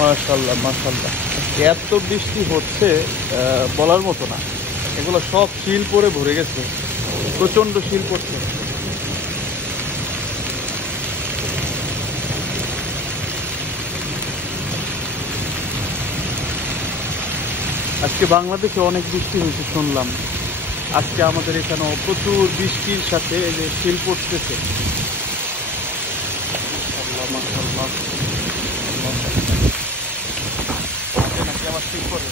মাশাআল্লাহ মাশাআল্লাহ, এত বৃষ্টি হচ্ছে বলার মতো না। এগুলো সব শিল পরে ভরে গেছে, প্রচন্ড শিল পড়ছে। আজকে বাংলাদেশে অনেক বৃষ্টি হয়েছে শুনলাম, আজকে আমাদের এখানেও প্রচুর বৃষ্টির সাথে এই যে শিল পড়তেছে। মাশাআল্লাহ মাশাআল্লাহ, নাকি আমার শিল পড়ে।